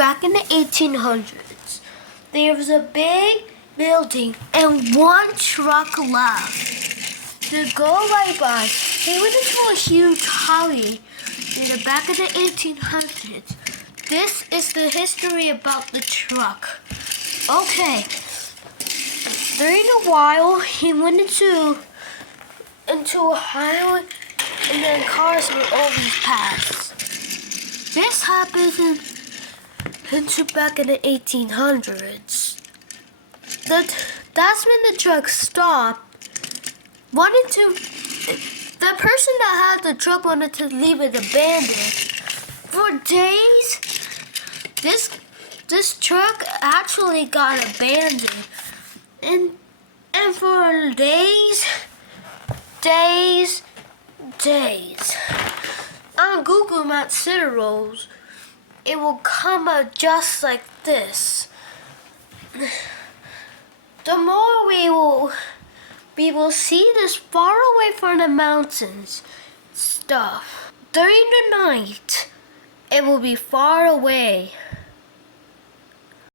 back in the 1800s, there was a big building and one truck left to go right by. They went into a huge highway in the back of the 1800s. This is the history about the truck. Okay. During a while, he went into a highway, and then cars would always pass. This happened into back in the 1800s. That's when the truck stopped. The person that had the truck wanted to leave it abandoned. For days, this truck actually got abandoned. And for days, on Google Maps City Roads, it will come out just like this. The more we will see this far away from the mountains stuff. During the night, it will be far away.